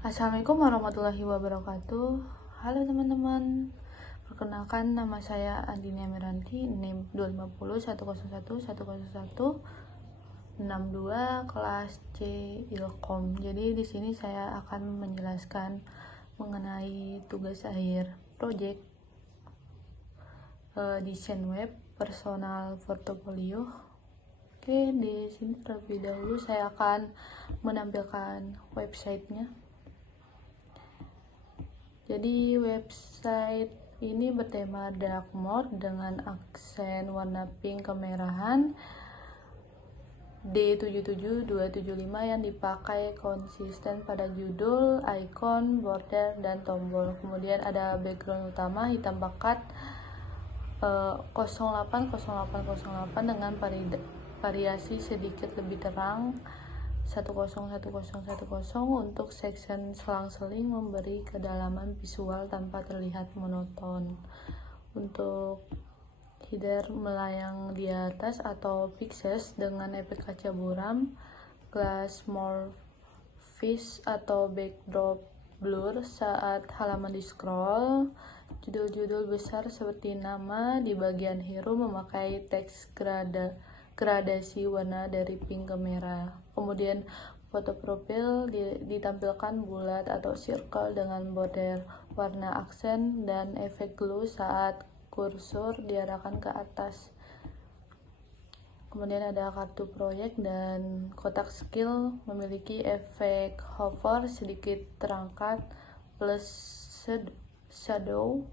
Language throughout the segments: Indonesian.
Assalamualaikum warahmatullahi wabarakatuh. Halo teman-teman, perkenalkan nama saya Andini Amiranti, NIM 25010110162 kelas C Ilkom. Jadi di sini saya akan menjelaskan mengenai tugas akhir project desain web personal portfolio. Oke, di sini terlebih dahulu saya akan menampilkan websitenya. Jadi website ini bertema dark mode dengan aksen warna pink kemerahan D77275 yang dipakai konsisten pada judul, icon, border, dan tombol. Kemudian ada background utama hitam pekat 080808 dengan variasi sedikit lebih terang 101010 untuk section selang-seling memberi kedalaman visual tanpa terlihat monoton. Untuk header melayang di atas atau pixels dengan efek kaca buram, glass morphish atau backdrop blur saat halaman di scroll. Judul-judul besar seperti nama di bagian hero memakai teks gradasi warna dari pink ke merah. Kemudian foto profil ditampilkan bulat atau circle dengan border warna aksen dan efek glow saat kursor diarahkan ke atas. Kemudian ada kartu proyek dan kotak skill memiliki efek hover sedikit terangkat plus shadow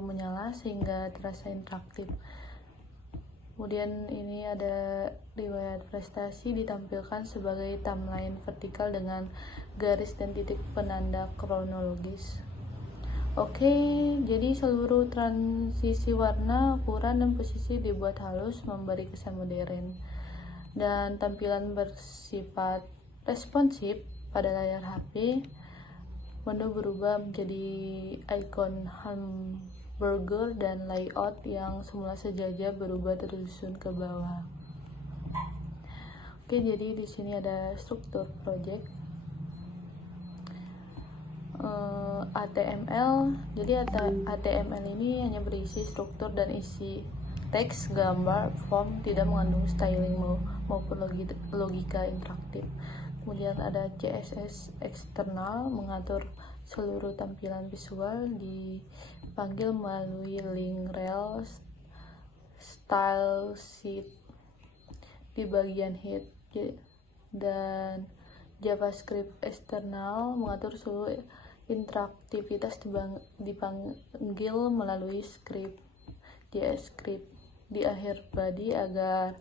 menyala sehingga terasa interaktif. Kemudian ini ada riwayat prestasi ditampilkan sebagai timeline vertikal dengan garis dan titik penanda kronologis. Oke, jadi seluruh transisi warna, ukuran, dan posisi dibuat halus memberi kesan modern. Dan tampilan bersifat responsif pada layar HP. Menu berubah menjadi ikon hamburger dan layout yang semula sejajar berubah tersusun ke bawah. Oke, jadi di sini ada struktur project. HTML. Jadi HTML ini hanya berisi struktur dan isi teks, gambar, form, tidak mengandung styling maupun logika interaktif. Kemudian ada CSS eksternal, mengatur seluruh tampilan visual, dipanggil melalui link rel style sheet di bagian head. Dan JavaScript eksternal mengatur seluruh interaktivitas, dipanggil melalui script JavaScript di akhir body agar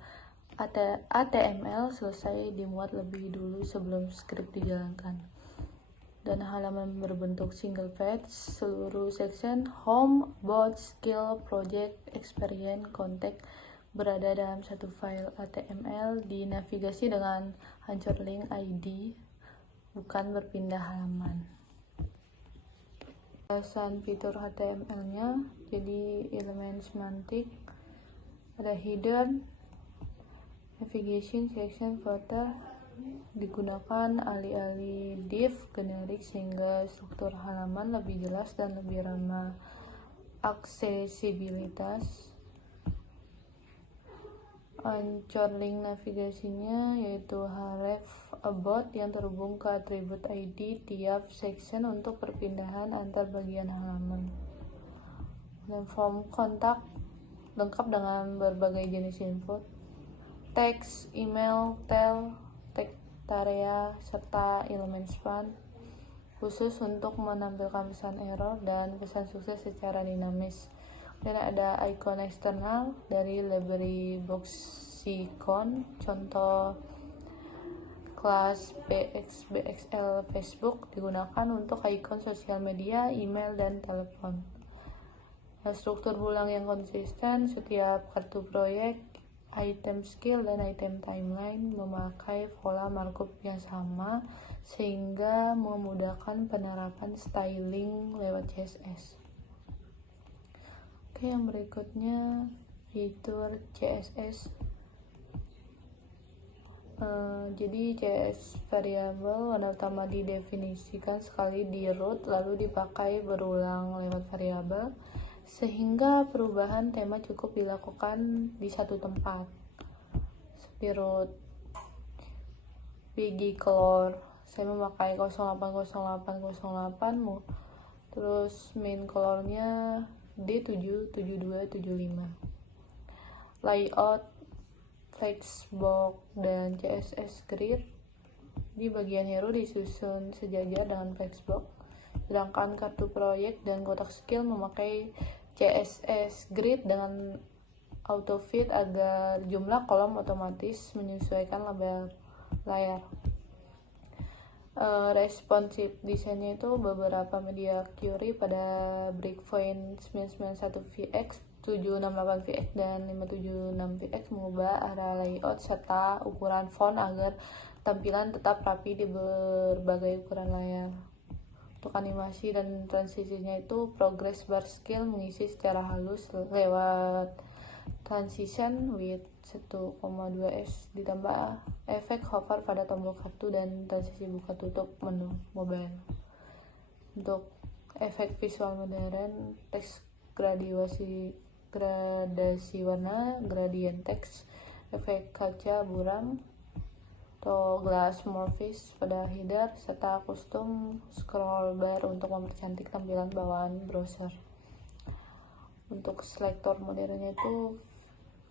HTML selesai dimuat lebih dulu sebelum script dijalankan. Dan halaman berbentuk single page, seluruh section home, about, skill, project, experience, contact berada dalam satu file HTML, dinavigasi dengan hancur link ID, bukan berpindah halaman. Pembahasan fitur HTML-nya, jadi elemen semantik, ada header, navigation, section, footer, digunakan alih-alih div generik sehingga struktur halaman lebih jelas dan lebih ramah aksesibilitas. Ancur link navigasinya yaitu href about yang terhubung ke atribut ID tiap section untuk perpindahan antar bagian halaman. Dan form kontak lengkap dengan berbagai jenis input, teks, email, tel, tag area, serta elemen span khusus untuk menampilkan pesan error dan pesan sukses secara dinamis. Dan ada icon eksternal dari library Boxicon, contoh kelas BXL Facebook, digunakan untuk icon sosial media, email, dan telepon. Struktur bulang yang konsisten, setiap kartu proyek, item skill, dan item timeline memakai pola markup yang sama sehingga memudahkan penerapan styling lewat CSS. Oke, yang berikutnya fitur CSS. Jadi CS variabel warna utama didefinisikan sekali di root lalu dipakai berulang lewat variabel sehingga perubahan tema cukup dilakukan di satu tempat. Seperti root bg color saya memakai 080808 terus main colornya D77275. Layout Flexbox dan CSS Grid di bagian hero disusun sejajar dengan Flexbox, sedangkan kartu proyek dan kotak skill memakai CSS Grid dengan autofit agar jumlah kolom otomatis menyesuaikan label layar. Responsive desainnya itu beberapa media query pada breakpoint 991VX, 768VX dan 576VX mengubah arah layout serta ukuran font agar tampilan tetap rapi di berbagai ukuran layar. Untuk animasi dan transisinya itu progress bar skill mengisi secara halus lewat transition with 1,2S ditambah efek hover pada tombol kartu dan transisi buka tutup menu mobile. Untuk efek visual modern, teks gradasi warna, gradient text, efek kaca buram atau glass morphism pada header, serta custom scroll bar untuk mempercantik tampilan bawaan browser. Untuk selektor modernnya itu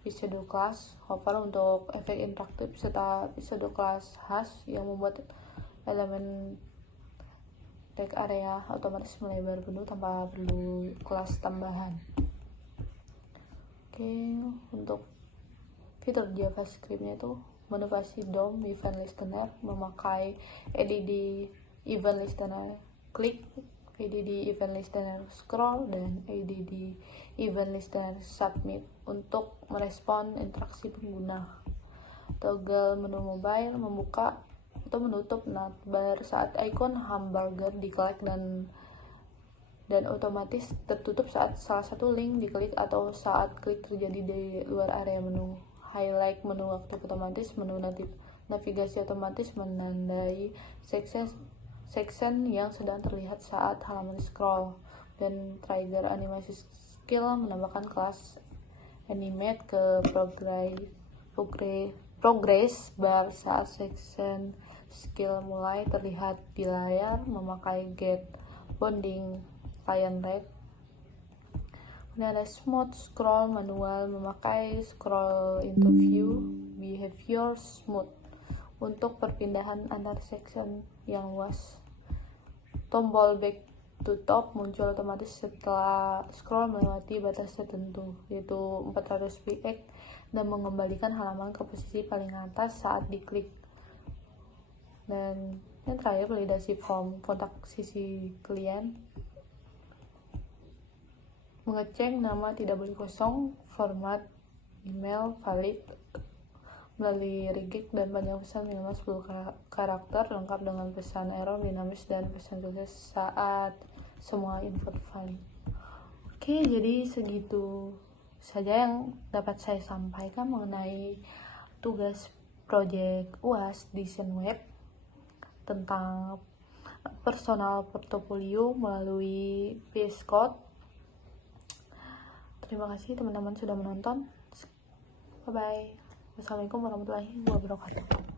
pseudo class hover untuk efek interaktif serta pseudo class khas yang membuat elemen tag area otomatis melebar penuh tanpa perlu kelas tambahan. Untuk fitur JavaScript-nya itu motivasi DOM event listener memakai add event listener klik, add event listener scroll, dan add event listener submit untuk merespon interaksi pengguna. Toggle menu mobile membuka atau menutup navbar saat ikon hamburger diklik dan otomatis tertutup saat salah satu link diklik atau saat klik terjadi di luar area menu. Highlight menu waktu otomatis, menu navigasi otomatis menandai section yang sedang terlihat saat halaman scroll, dan trigger animasi skill menambahkan kelas animate ke progress bar saat section skill mulai terlihat di layar, memakai get bounding line rate. Ada smooth scroll manual memakai scroll into view behavior smooth untuk perpindahan antar section yang luas. Tombol back to top muncul otomatis setelah scroll melewati batas tertentu, yaitu 400px, dan mengembalikan halaman ke posisi paling atas saat diklik. Dan yang terakhir, validasi form kontak sisi klien. Mengecek nama tidak boleh kosong, format email valid melalui regek, dan panjang pesan minimal 10 karakter lengkap dengan pesan error dinamis dan pesan tulis saat semua input valid. Jadi segitu saja yang dapat saya sampaikan mengenai tugas proyek UAS desain web tentang personal portfolio melalui VS Code. Terima kasih teman-teman sudah menonton. Bye bye. Wassalamualaikum warahmatullahi wabarakatuh.